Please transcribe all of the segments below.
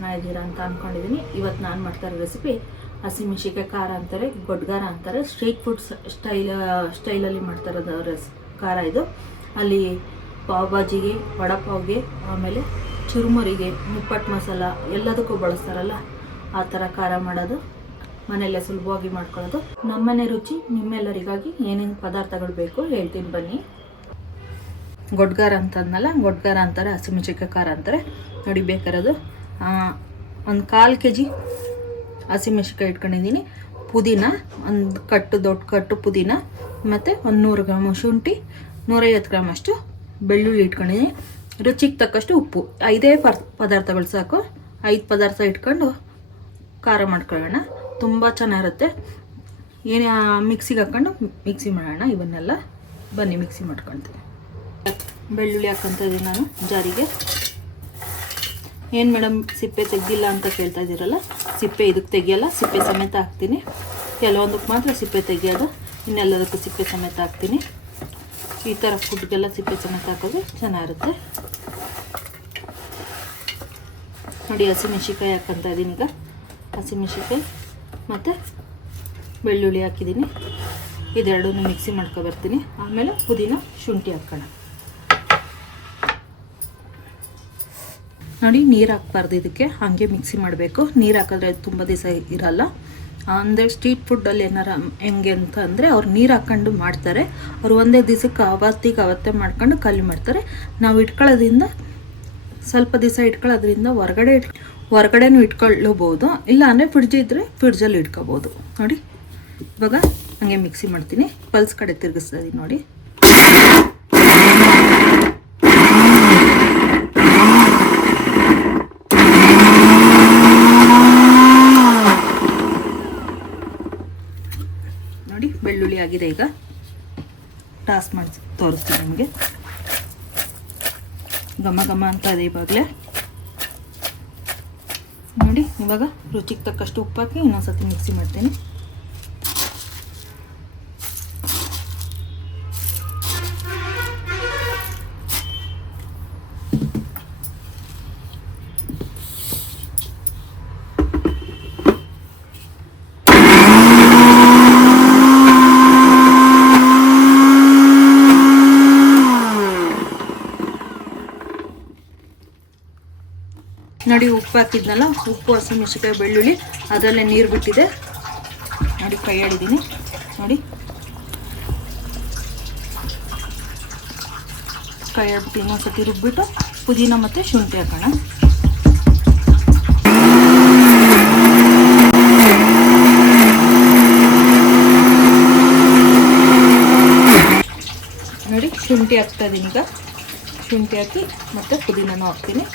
ಚೆನ್ನಾಗಿದ್ದೀರಾ ಅಂತ ಅಂದ್ಕೊಂಡಿದ್ದೀನಿ. ಇವತ್ತು ನಾನು ಮಾಡ್ತಾ ಇರೋ ರೆಸಿಪಿ ಹಸಿಮೆಣಸಿಕಾಯಿ ಖಾರ ಅಂತಾರೆ, ಗೊಡ್ಗಾರ ಅಂತಾರೆ. ಸ್ಟ್ರೀಟ್ ಫುಡ್ ಸ್ಟೈಲಲ್ಲಿ ಮಾಡ್ತಾ ಇರೋದು ಖಾರ ಇದು. ಅಲ್ಲಿ ಪಾವ್ ಭಾಜಿಗೆ, ವಡಪಾವ್ಗೆ, ಆಮೇಲೆ ಚುರುಮುರಿಗೆ, ನಿಪ್ಪಟ್ಟು ಮಸಾಲ ಎಲ್ಲದಕ್ಕೂ ಬಳಸ್ತಾರಲ್ಲ, ಆ ಥರ ಖಾರ ಮಾಡೋದು. ಮನೆಯಲ್ಲೇ ಸುಲಭವಾಗಿ ಮಾಡ್ಕೊಳ್ಳೋದು. ನಮ್ಮನೆ ರುಚಿ ನಿಮ್ಮೆಲ್ಲರಿಗಾಗಿ ಏನೇನು ಪದಾರ್ಥಗಳು ಬೇಕು ಹೇಳ್ತೀನಿ ಬನ್ನಿ. ಗೊಡ್ಗಾರ ಅಂತಂದಲ್ಲ, ಗೊಡ್ಗಾರ ಅಂತಾರೆ, ಹಸಿಮೆಣಸಿಕಾಯಿ ಖಾರ ಅಂತಾರೆ. ನೋಡಿ ಬೇಕಾರೋದು ಒಂದು 1/4 kg ಹಸಿಮೆಣಸಿಕಾಯಿ ಇಟ್ಕೊಂಡಿದ್ದೀನಿ. ಪುದೀನ ಒಂದು ದೊಡ್ಡ ಕಟ್ಟು ಪುದೀನ, ಮತ್ತು ಒಂದು 100 ಗ್ರಾಮ್ ಶುಂಠಿ, 150 ಗ್ರಾಮ್ ಅಷ್ಟು ಬೆಳ್ಳುಳ್ಳಿ ಇಟ್ಕೊಂಡಿದ್ದೀನಿ. ರುಚಿಗೆ ತಕ್ಕಷ್ಟು ಉಪ್ಪು. 5 ಪದಾರ್ಥಗಳು ಸಾಕು. 5 ಪದಾರ್ಥ ಇಟ್ಕೊಂಡು ಖಾರ ಮಾಡ್ಕೊಳ್ಳೋಣ. ತುಂಬ ಚೆನ್ನಾಗಿರುತ್ತೆ. ಏನು ಮಿಕ್ಸಿಗೆ ಹಾಕ್ಕೊಂಡು ಮಿಕ್ಸಿ ಮಾಡೋಣ ಇವನ್ನೆಲ್ಲ. ಬನ್ನಿ ಮಿಕ್ಸಿ ಮಾಡ್ಕೊಳ್ತೀನಿ. ಬೆಳ್ಳುಳ್ಳಿ ಹಾಕ್ಕೊತ ಇದ್ದೀನಿ ನಾನು ಜಾರಿಗೆ. ಏನು ಮೇಡಮ್ ಸಿಪ್ಪೆ ತೆಗ್ದಿಲ್ಲ ಅಂತ ಕೇಳ್ತಾ ಇದ್ದೀರಲ್ಲ, ಸಿಪ್ಪೆ ಇದಕ್ಕೆ ತೆಗಿಯಲ್ಲ, ಸಿಪ್ಪೆ ಸಮೇತ ಹಾಕ್ತೀನಿ. ಕೆಲವೊಂದಕ್ಕೆ ಮಾತ್ರ ಸಿಪ್ಪೆ ತೆಗಿಯೋದು, ಇನ್ನೆಲ್ಲದಕ್ಕೂ ಸಿಪ್ಪೆ ಸಮೇತ ಹಾಕ್ತೀನಿ. ಈ ಥರ ಫುಡ್ಗೆಲ್ಲ ಸಿಪ್ಪೆ ಸಮೇತ ಹಾಕೋದು ಚೆನ್ನಾಗಿರುತ್ತೆ. ನೋಡಿ ಹಸಿಮೆಣಸಿಕಾಯಿ ಹಾಕ್ಕೊತ ಇದ್ದೀನಿ. ಈಗ ಹಸಿಮೆಣಸಿಕಾಯಿ ಮತ್ತು ಬೆಳ್ಳುಳ್ಳಿ ಹಾಕಿದ್ದೀನಿ. ಇದೆರಡನ್ನೂ ಮಿಕ್ಸಿ ಮಾಡ್ಕೊಬರ್ತೀನಿ. ಆಮೇಲೆ ಪುದೀನ ಶುಂಠಿ ಹಾಕೋಣ. ನೋಡಿ ನೀರು ಹಾಕ್ಬಾರ್ದು ಇದಕ್ಕೆ, ಹಾಗೆ ಮಿಕ್ಸಿ ಮಾಡಬೇಕು. ನೀರು ಹಾಕಿದ್ರೆ ತುಂಬ ದಿವಸ ಇರಲ್ಲ. ಅಂದರೆ ಸ್ಟ್ರೀಟ್ ಫುಡ್ಡಲ್ಲಿ ಏನಾರ ಹೆಂಗೆ ಅಂತ ಅಂದರೆ ಅವ್ರು ನೀರು ಹಾಕ್ಕೊಂಡು ಮಾಡ್ತಾರೆ. ಅವ್ರು ಒಂದೇ ದಿವಸಕ್ಕೆ ಅವತ್ತೇ ಮಾಡ್ಕೊಂಡು ಖಾಲಿ ಮಾಡ್ತಾರೆ. ನಾವು ಇಟ್ಕೊಳ್ಳೋದ್ರಿಂದ ಸ್ವಲ್ಪ ದಿವಸ ಇಟ್ಕೊಳ್ಳೋದ್ರಿಂದ ಹೊರಗಡೆನೂ ಇಟ್ಕೊಳ್ಳಬಹುದು. ಇಲ್ಲ ಅಂದರೆ ಫ್ರಿಡ್ಜ್ ಇದ್ದರೆ ಫ್ರಿಡ್ಜಲ್ಲಿ ಇಟ್ಕೋಬೋದು. ನೋಡಿ ಇವಾಗ ಹಂಗೆ ಮಿಕ್ಸಿ ಮಾಡ್ತೀನಿ. ಪಲ್ಸ್ ಕಡೆ ತಿರುಗಿಸ್ತಾ ಇದೀನಿ ನೋಡಿ. ನೋಡಿ ಬೆಳ್ಳುಳ್ಳಿ ಆಗಿದೆ. ಈಗ ಟಾಸ್ ಮಾಡಿ ತೋರಿಸ್ತೀನಿ ನಿಮಗೆ. ಘಮ ಘಮ ಅಂತ ಇದೆ ಇವಾಗಲೇ. ನೋಡಿ ಇವಾಗ ರುಚಿಗೆ ತಕ್ಕಷ್ಟು ಉಪ್ಪು ಹಾಕಿ ಇನ್ನೊಂದ್ಸತಿ ಮಿಕ್ಸಿ ಮಾಡ್ತೀನಿ. ನೋಡಿ ಉಪ್ಪು ಹಾಕಿದ್ನಲ್ಲ, ಉಪ್ಪು ಹಸಿಮೆಣಸಿಕಾಯಿ ಬೆಳ್ಳುಳ್ಳಿ ಅದರಲ್ಲೇ ನೀರು ಬಿಟ್ಟಿದೆ. ನೋಡಿ ಕೈ ಆಡಿದ್ದೀನಿ. ನೋಡಿ ಕೈ ಆಡ್ಬಿಟ್ಟು ಇನ್ನೊಂದ್ಸತಿ ರುಬ್ಬಿಟ್ಟು ಪುದೀನ ಮತ್ತು ಶುಂಠಿ ಹಾಕೋಣ. ನೋಡಿ ಶುಂಠಿ ಹಾಕ್ತಾ ಇದ್ದೀನಿ. ಈಗ ಶುಂಠಿ ಹಾಕಿ ಮತ್ತು ಪುದೀನನೂ ಹಾಕ್ತೀನಿ.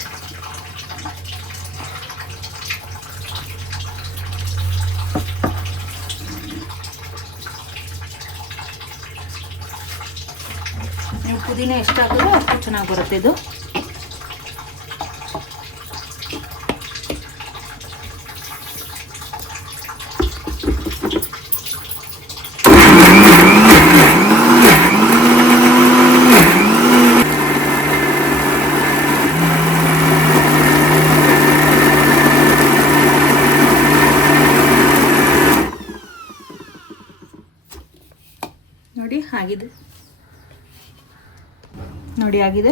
ನೀವು ಪುದೀನ ಎಷ್ಟು ಹಾಕಿದ್ರೂ ಅಷ್ಟು ಚೆನ್ನಾಗಿ ಬರುತ್ತೆ ಇದು. ನೋಡಿ ಆಗಿದೆ. ನೋಡಿ ಆಗಿದೆ.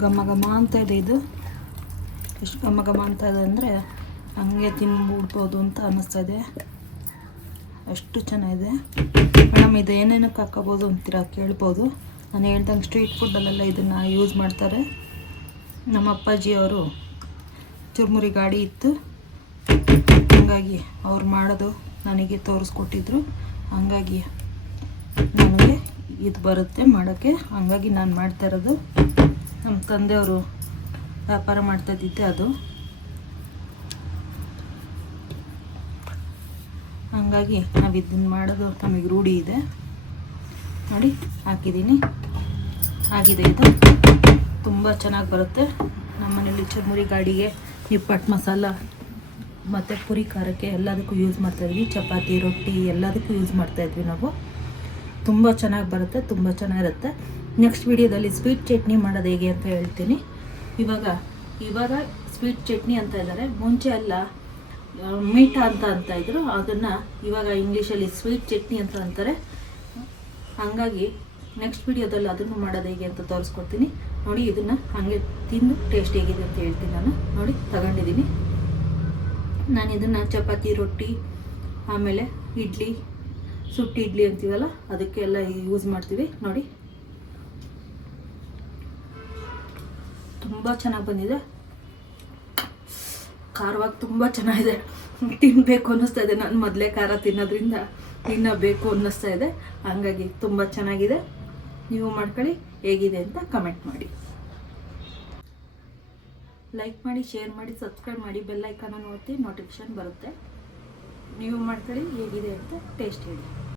ಘಮ ಘಮ ಅಂತ ಇದೆ ಇದು. ಎಷ್ಟು ಘಮ ಘಮ ಅಂತ ಇದೆ ಅಂದರೆ ಹಂಗೆ ತಿನ್ಬಿಡ್ಬೋದು ಅಂತ ಅನ್ನಿಸ್ತಾ ಇದೆ. ಅಷ್ಟು ಚೆನ್ನಾಗಿದೆ. ಮೇಡಮ್ ಇದು ಏನೇನಕ್ಕೆ ಹಾಕೋಬೋದು ಅಂತೀರ ಕೇಳ್ಬೋದು. ನಾನು ಹೇಳ್ದಂಗೆ ಸ್ಟ್ರೀಟ್ ಫುಡ್ಡಲ್ಲೆಲ್ಲ ಇದನ್ನು ಯೂಸ್ ಮಾಡ್ತಾರೆ. ನಮ್ಮ ಅಪ್ಪಾಜಿಯವರು ಚುರುಮುರಿ ಗಾಡಿ ಇತ್ತು, ಹಾಗಾಗಿ ಅವ್ರು ಮಾಡೋದು ನನಗೆ ತೋರಿಸ್ಕೊಟ್ಟಿದ್ರು. ಹಾಗಾಗಿ ನನಗೆ ಇದು ಬರುತ್ತೆ ಮಾಡೋಕ್ಕೆ. ಹಾಗಾಗಿ ನಾನು ಮಾಡ್ತಾ ಇರೋದು. ನಮ್ಮ ತಂದೆಯವರು ವ್ಯಾಪಾರ ಮಾಡ್ತಾಯಿದ್ದೆ ಅದು. ಹಾಗಾಗಿ ನಾವು ಇದನ್ನು ಮಾಡೋದು ನಮಗೆ ರೂಢಿ ಇದೆ. ನೋಡಿ ಹಾಕಿದ್ದೀನಿ. ಆಗಿದೆ. ಇದು ತುಂಬ ಚೆನ್ನಾಗಿ ಬರುತ್ತೆ. ನಮ್ಮನೇಲಿ ಚುರುಮುರಿ ಗಾಡಿಗೆ, ನಿಪ್ಪಟ್ಟು ಮಸಾಲ ಮತ್ತು ಪುರಿ ಖಾರಕ್ಕೆ ಎಲ್ಲದಕ್ಕೂ ಯೂಸ್ ಮಾಡ್ತಾಯಿದ್ವಿ. ಚಪಾತಿ, ರೊಟ್ಟಿ ಎಲ್ಲದಕ್ಕೂ ಯೂಸ್ ಮಾಡ್ತಾಯಿದ್ವಿ ನಾವು. ತುಂಬ ಚೆನ್ನಾಗಿ ಬರುತ್ತೆ, ತುಂಬ ಚೆನ್ನಾಗಿರುತ್ತೆ. ನೆಕ್ಸ್ಟ್ ವಿಡಿಯೋದಲ್ಲಿ ಸ್ವೀಟ್ ಚಟ್ನಿ ಮಾಡೋದು ಹೇಗೆ ಅಂತ ಹೇಳ್ತೀನಿ. ಇವಾಗ ಸ್ವೀಟ್ ಚಟ್ನಿ ಅಂತ ಇದ್ದಾರೆ. ಮುಂಚೆ ಎಲ್ಲ ಮೀಠಾ ಅಂತ ಇದ್ರು, ಅದನ್ನು ಇವಾಗ ಇಂಗ್ಲೀಷಲ್ಲಿ ಸ್ವೀಟ್ ಚಟ್ನಿ ಅಂತ ಅಂತಾರೆ. ಹಾಗಾಗಿ ನೆಕ್ಸ್ಟ್ ವಿಡಿಯೋದಲ್ಲಿ ಅದನ್ನು ಮಾಡೋದು ಹೇಗೆ ಅಂತ ತೋರಿಸ್ಕೊಡ್ತೀನಿ ನೋಡಿ. ಇದನ್ನು ಹಾಗೆ ತಿಂದು ಟೇಸ್ಟ್ ಹೇಗಿದೆ ಅಂತ ಹೇಳ್ತೀನಿ. ನಾನು ನೋಡಿ ತಗೊಂಡಿದ್ದೀನಿ. ನಾನು ಇದನ್ನು ಚಪಾತಿ, ರೊಟ್ಟಿ, ಆಮೇಲೆ ಇಡ್ಲಿ, ಸುಟ್ಟಿ ಇಡ್ಲಿ ಅಂತೀವಲ್ಲ ಅದಕ್ಕೆಲ್ಲ ಯೂಸ್ ಮಾಡ್ತೀವಿ ನೋಡಿ. ತುಂಬ ಚೆನ್ನಾಗಿ ಬಂದಿದೆ, ಖಾರವಾಗಿ ತುಂಬ ಚೆನ್ನಾಗಿದೆ. ತಿನ್ನಬೇಕು ಅನ್ನಿಸ್ತಾ ಇದೆ. ನಾನು ಮೊದಲೇ ಖಾರ ತಿನ್ನೋದ್ರಿಂದ ತಿನ್ನಬೇಕು ಅನ್ನಿಸ್ತಾ ಇದೆ. ಹಾಗಾಗಿ ತುಂಬ ಚೆನ್ನಾಗಿದೆ. ನೀವು ಮಾಡ್ಕೊಳ್ಳಿ, ಹೇಗಿದೆ ಅಂತ ಕಮೆಂಟ್ ಮಾಡಿ, ಲೈಕ್ ಮಾಡಿ, ಶೇರ್ ಮಾಡಿ, ಸಬ್ಸ್ಕ್ರೈಬ್ ಮಾಡಿ, ಬೆಲ್ ಐಕಾನನ್ನು ಒತ್ತಿ ನೋಟಿಫಿಕೇಶನ್ ಬರುತ್ತೆ. ನೀವು ಮಾಡ್ಕೊಳ್ಳಿ, ಹೇಗಿದೆ ಅಂತ ಟೇಸ್ಟ್ ಹೇಳಿ.